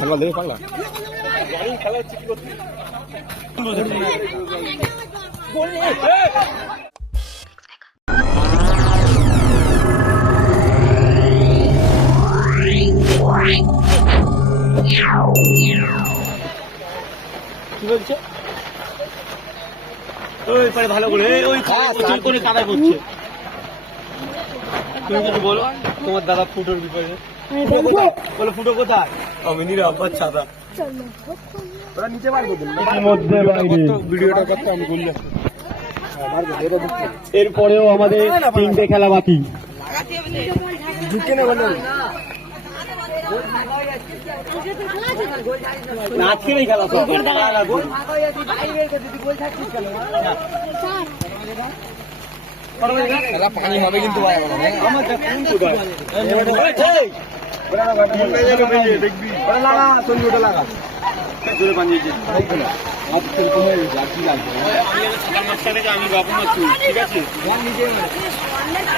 Handball দেবে পারলা খেলা হচ্ছে কি করতে কি বলছে ওই পরে ভালো করে ওই করে কাদায় করছে তুমি কিছু বলো তোমার দাদা ফুটোর বিপরীতে বলো ফুটো কোথায় আমি নিরা আব্বার ছাদা ওরা নিচে বার করে দিল মধ্যে ভিডিওটা করতে আমি বললাম এরপরেও আমাদের তিনটে খেলা বাকি ঢুকে না বলো আজকে এই খেলা পানি হবে কিন্তু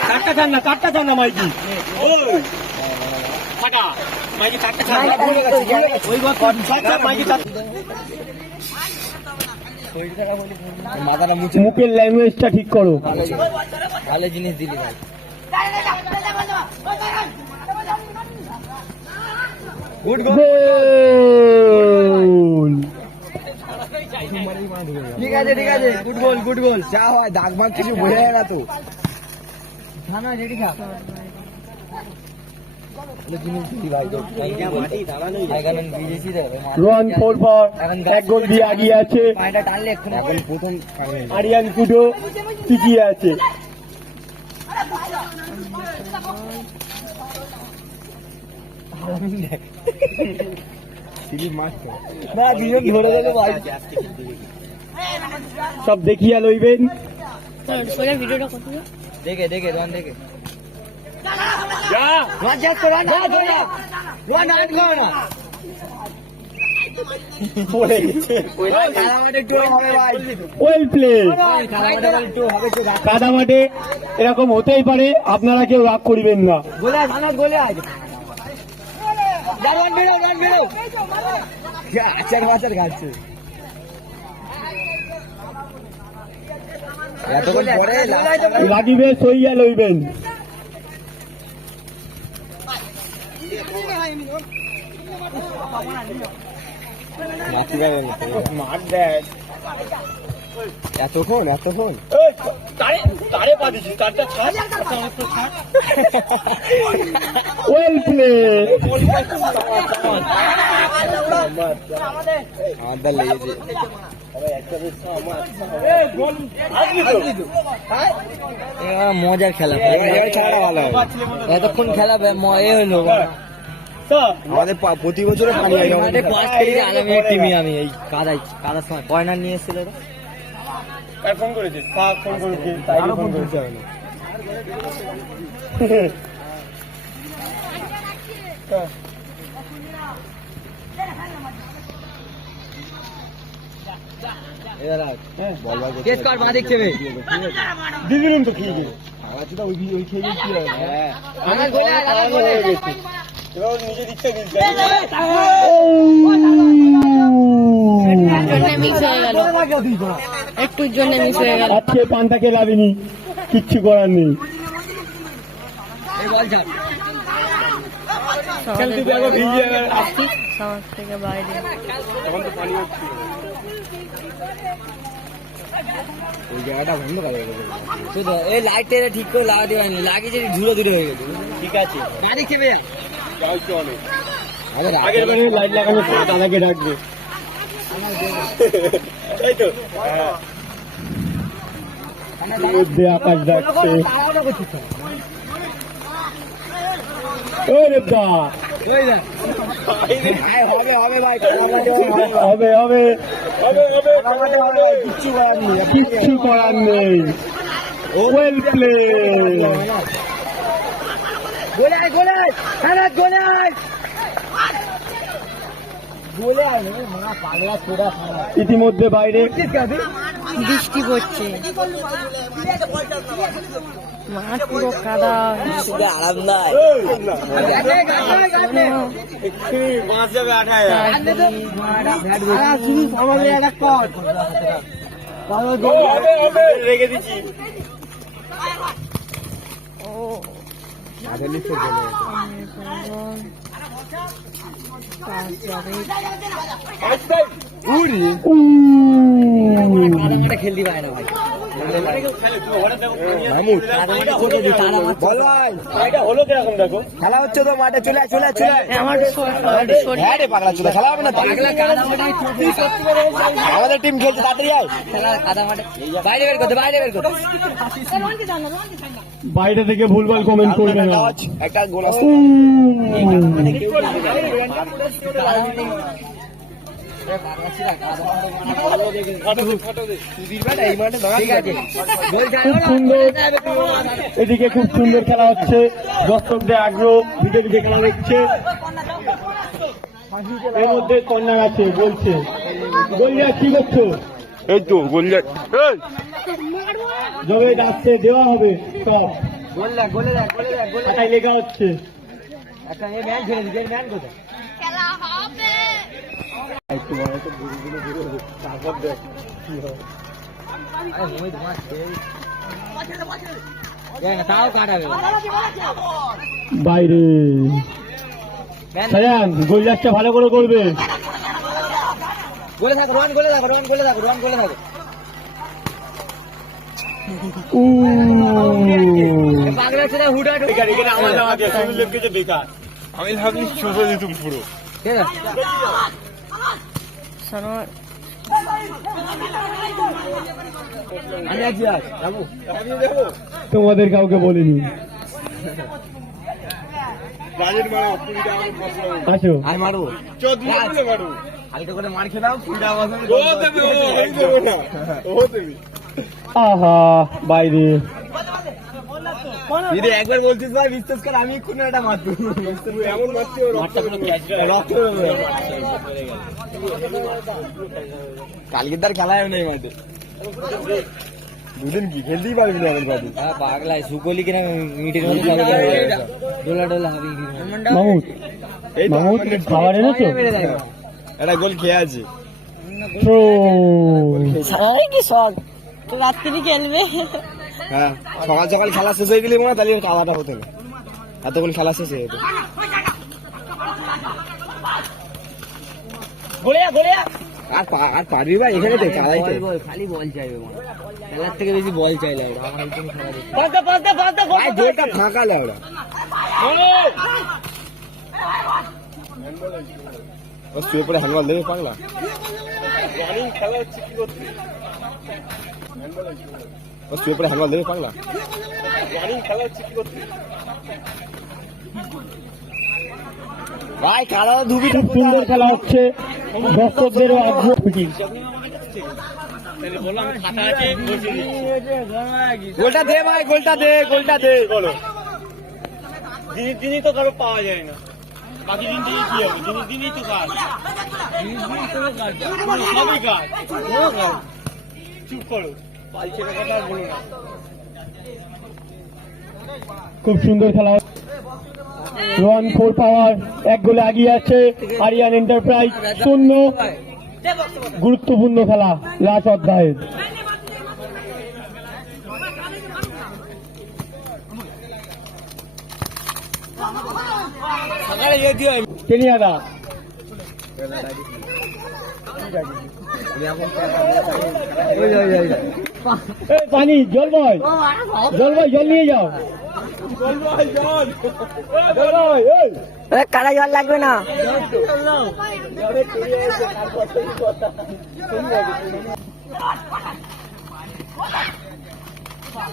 চারটা চান না মাইকি মুখের ল্যাঙ্গুয়েজটা ঠিক করো ভালো জিনিস দিলি ভাই গুড গোল ঠিক আছে গুড গোল যা হয় দাগ ভাগ কিছু বোঝা যায় না তো খানা রেডি খা রোহান পরপর এক গোল দিয়ে আগিয়ে আছে প্রথম আরিয়ান কুডো টিকিয়ে আছে সব দেখিয়া লইবেন দেখে রোহান দেখে কাদা মাঠে এরকম হতেই পারে, আপনারা কেউ রাগ করিবেন না। লাগিবে সইয়া লইবেন। এতক্ষণ ওয়েল প্লে মজার খেলা, এতক্ষণ খেলা এ হলো আমাদের প্রতি বছর পানি আলামের টিমে আমি এই কাদার সময় কর্নার নিয়ে এসেছিল। ফোন করেছে দিদিন তো খেয়ে ওই খেয়ে কি হয় নিজের ইচ্ছা একটুর জন্য মিস হয়ে গেল। আজকে পান্তাকে লাভিনি, কিচ্ছু করার নেই। ওই জায়গাটা বন্ধ করে শুধু এই লাইটটা ঠিক করে লাগাতে পারিনি, লাগিয়েছে ধুলো ধুলো হয়ে গেছে। ঠিক আছে গাড়ি খেবে আগের বারে লাইট লাগানো দাদাকে ডাকবে। মধ্যে আকাশ ডাকছে, হবে কিচ্ছু করার নেই। ওয়েল প্লে ইতিমধ্যে বাইরে বৃষ্টি পড়ছে, মাঠ পুরো কাদা। রেখে দিচ্ছি। খেলতে পারে না ভাই। খেলা হচ্ছে তো মাঠে, চলে চলে চলে খেলা হবে না। আমাদের টিম খেলছে, তাড়াতাড়ি আয়। বাইরে বের করতে, বাইরে বের করতে। বাইরে থেকে ভুলভাল কমেন্ট করবে না। একটা গোল আছে। খুব সুন্দর, এদিকে খুব সুন্দর খেলা হচ্ছে, দর্শকদের আগ্রহ, ভিজে ভিজে খেলা দেখছে। এর মধ্যে কন্যা আছে, বলছে গোলিয়া কি করছো? এই তো গোলিয়া যবে আসছে দেওয়া হবে সব লেখা হচ্ছে। একটা ম্যান ছেড়ে দিচ্ছে, ম্যান কোথায়? বাইরে গোলজারটা ভালো করে করবে। গোলে থাকো, রন গোলে থাকো, রন গোলে থাকো, রন গোলে থাকো। আমি ভাবি ছোট দিতুম পুরো। তোমাদের কাউকে বলিনি। আসো, আমি মারবো, হালকা করে মার খেয়ে দাও। আহা বাইরে একবার বলছিস ভাই, বিশ্বাস কর আমি কোনো একটা মারতো, এমন মারছি কালকে তার খেলায় নেই মাঠে। দুদিন কি খেলতেই পারবি না আমাদের বাবু। পাগলায় সুকলি কিনা মিটের মধ্যে ডোলা ডোলা হবে। মামুদ, এই মামুদ খাবার এনেছো? একটা গোল খেয়ে আছে। কি শখ, রাত্রি খেলবে। হ্যাঁ, সকাল সকাল খেলা শেষ হয়ে গেলে মনে হয় তাহলে খাওয়াটা হতো না, এতক্ষণ খেলা শেষ হয়ে যেত। আর পারবি ভাই এখানে তো কাদাইতে খালি বল চাইবে, খেলার থেকে বেশি বল চাইলে ফাঁকা লাগা। শুয়ে পরে হ্যান্ডবল দেবে পাগলা। খেলা হচ্ছে কি করতে, শুয়ে পরে হ্যান্ডবল দেবে পাগলা। খেলা হচ্ছে কি করতে ভাই, খেলা খুবই সুন্দর খেলা হচ্ছে, দর্শকদেরও আগ্রহ। গোলটা দে ভাই, গোলটা দে, গোলটা দে। বলো দিনই তো কারো পাওয়া যায় না, বাকি দিন দিয়ে কি হবে? দিনই তো কাজ, সবই কাজ। চুপ করো, পালছের কথা আর বলো না। খুব সুন্দর খেলা, রন 4 পাওয়ার, এক গোলে এগিয়ে আছে আরিয়ান এন্টারপ্রাইজ 0। গুরুত্বপূর্ণ খেলা লাস্ট অধ্যায়ের। কেনিয়াদা পানি, জল ভাই, জল ভাই, জল নিয়ে যাও। কারা জল লাগবে না।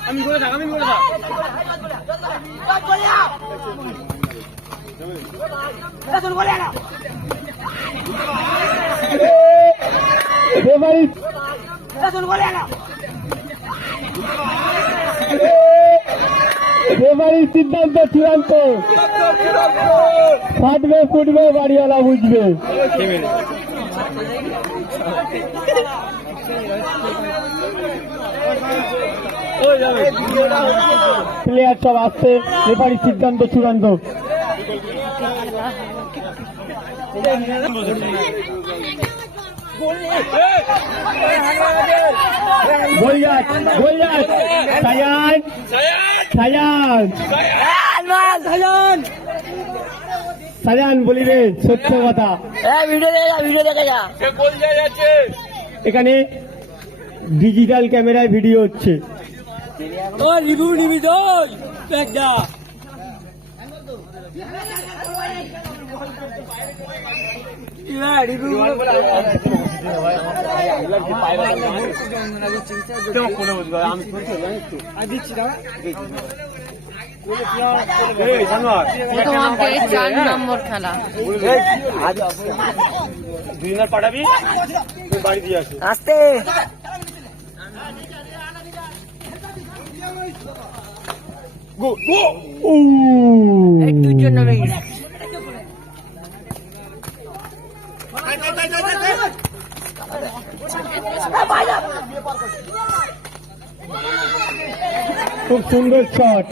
আমি করে থাক, আমি করে থাক। রেফারির সিদ্ধান্ত চূড়ান্ত, ফাটবে ফুটবে বাড়িওয়ালা বুঝবে। প্লেয়ার সব আসছে, রেফারির সিদ্ধান্ত চূড়ান্ত। গোলজাত গোলজাত সায়ান সায়ান সায়ান বলিবে সত্য কথা। এখানে ডিজিটাল ক্যামেরায় ভিডিও হচ্ছে। তোমাকে 4 নম্বর খেলা। পাঠাবি বাড়ি দিয়ে আসো। আস্তে একটুর জন্য খুব সুন্দর শট।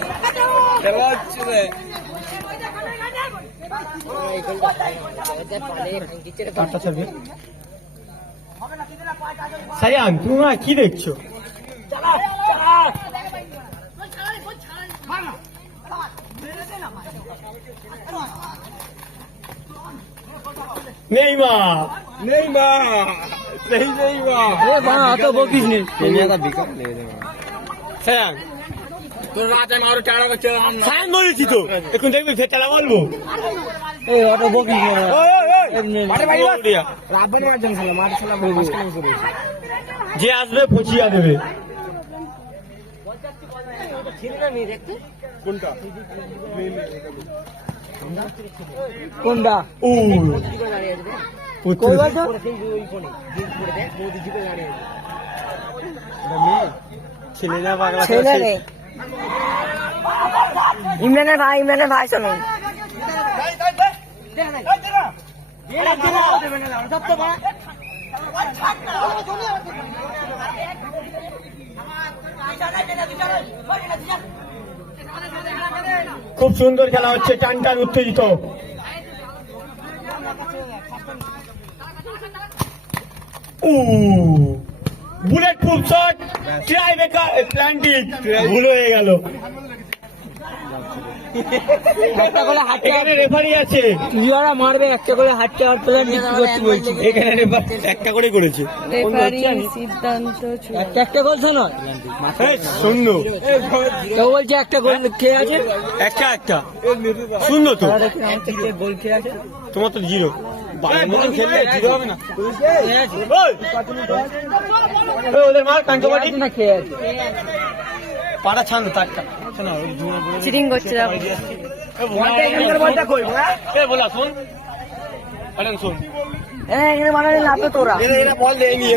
সায়ান তুমি কি দেখছো? নেইমার সায়ান তোর রাত আমি আরো টাকা করছে সায়ান বলেছি তো, এখন দেখবি ফের টালা বলবো। অত বকিস রাব্বানি মারজন খেলা মার খেলা যে আসবে পচিয়া দেবে। কোনটা ও ছেলে না পাগলা ছেলে ইমরানের ভাই চলুন। খুব সুন্দর খেলা হচ্ছে, টান টান উত্তেজিত। বুলেট প্রুফ শট, ট্রাই বেকার প্ল্যান্টিং, ভুল হয়ে গেল। এখানে রেফারি আছে, যারা মারবে একটা করে হাতটা আর প্ল্যান বিক্রি করতে বলছি। এখানে রেফারি একটা করে করেছে। রেফারি সিদ্ধান্ত একটা গোল শোনো শূন্য, কেউ বলছে একটা গোল খেয়ে আছে, একটা শূন্য তো, গোল খেয়ে আছে। তোমার তো জিরো। ওদের মার কান্টবাটি না খেয়ে আছে, পাড়া ছান্দ তারটা চিটিং করছে। বলা শোন, শোন এখানে মানে লাভে তোরা এরা বল দেয়নি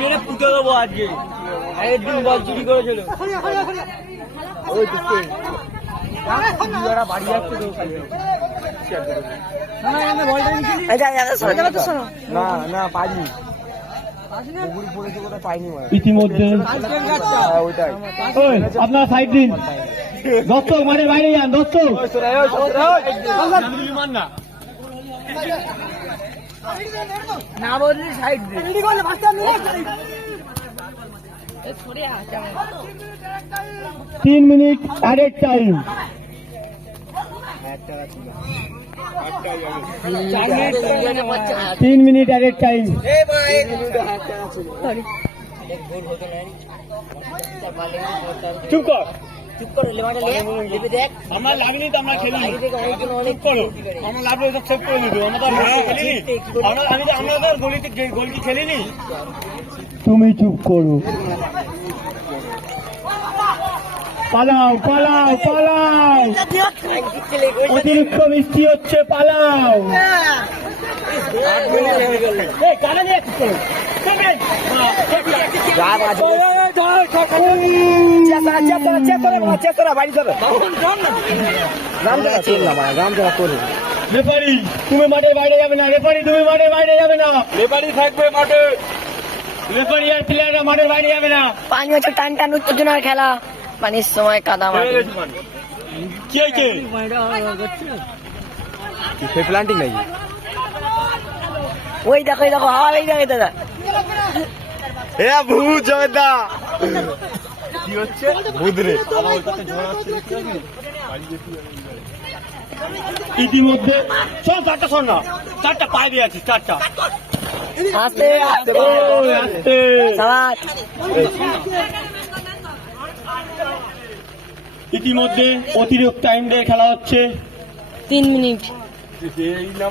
মেরে পুঁতে দেবো আজকে। একদিন বল চুরি করেছিল, বাড়ি যাচ্ছে না পাইনি ইতিমধ্যে আপনারা সাইড দিন, দর্শক মানে বাইরে যান, দর্শক না বললি সাইড দে। 3 minute added time. 3 minute added time. চুপ কর, আমরা লাগনি তো আমরা খেলি, আমরা লাগলে ওটা সেভ করে নিবো। আমরা তো গলিতে গোলটি খেলিনি। তুমি চুপ করো, পালাও পালাও পালাও, অতিরিক্ত বৃষ্টি হচ্ছে, পালাও। রাম রেফারি তুমি মাঠের বাইরে যাবে না, রেফারি তুমি মাঠের বাইরে যাবে না, রেফারি থাকবে মাঠে। রেফারি আর প্লেয়াররা মাঠের বাইরে যাবে না। 5 বছর টান টান উত্তেজনার খেলা, পানির সময় কাদা মাটি। কি হয়েছে? প্লান্টিং নাকি? ওই দেখো হাওয়া লেগে যাবে দাদা। এ ভূত জয়দা কি হচ্ছে? ভূত রে। ইতিমধ্যে সব চারটা শোন না, চারটা পায়ে দিয়ে আছে, চারটা আস্তে আস্তে ওই আস্তে। সাবাস। ইতিমধ্যে অতিরিক্ত টাইম দিয়ে খেলা হচ্ছে, 3 মিনিট,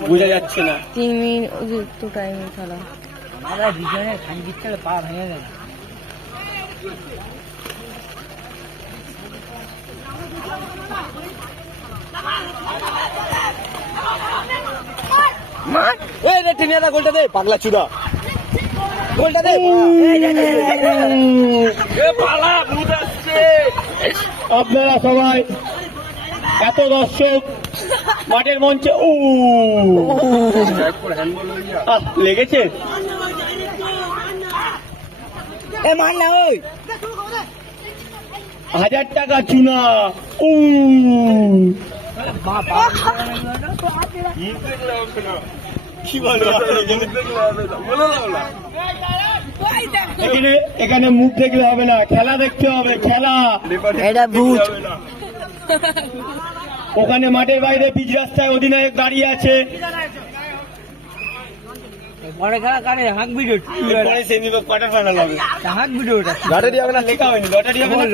বোঝা যাচ্ছে না। 3 মিনিট অতিরিক্ত টাইম খেলা। পা ভেঙে গেছে। এই রে টিনিয়াদা গোলটা দে, পাগলা চুদা গোলটা দে। এ পালা ভূত আসছে। আপনারা সবাই এত দর্শক মাঠের মঞ্চে লেগেছে। এ মার না ওই। 1000 টাকা চুনা। কি বলো? এখানে মুখ দেখলে হবে না, খেলা দেখতে হবে, খেলা। এটা ভূত। ওখানে মাঠের বাইরে পিচ রাস্তায় অধিনায়ক দাঁড়িয়ে আছে। পরে খেলা কারে হাঁক ভিডিও কোয়ার্টার ফাইনাল হবে। হাঁক ভিডিওটা লটারি হবে না? লেখা হয়নি, লটারি হবে না?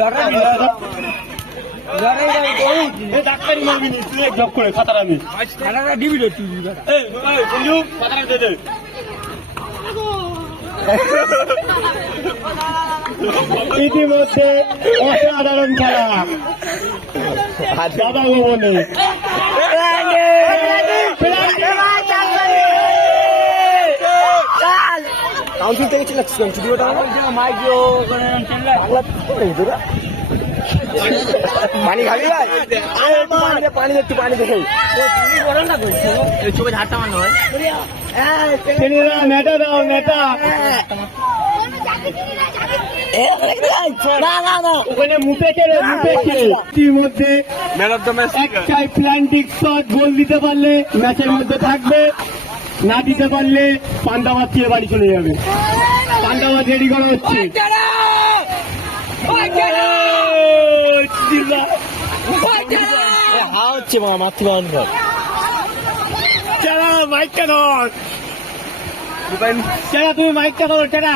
ডাক্তারি মারবি নি, তুই জব করে খাতার আমি খেলাটা ডিভিডিও সঞ্জু খাতাটা দে দে। ইতিমধ্যে অসাধারণ খেলা দাদা ভবনে। কাউন্সিল থেকে ছিল ভিডিওটা পানি খাবি ভাই? পানি একটু পানি দেখে চোখে ঝাড়টা মারলো হয়। ছেলেরা নেতা দাও, নেতা ওখানে মুখেছে রে, মুখেছে। ইতিমধ্যে ম্যান অফ দ্য ম্যাচ একটাই প্ল্যান্টিক শট, গোল দিতে পারলে ম্যাচের মধ্যে থাকবে, না দিতে পারলে পান্ডাবাদ দিয়ে বাড়ি চলে যাবে। পান্ডাবাদ রেডি করা হচ্ছে। হা হচ্ছে মাতৃবান্ধব চালা মাইকটা ধর, চালা তুমি মাইকটা ধর, চালা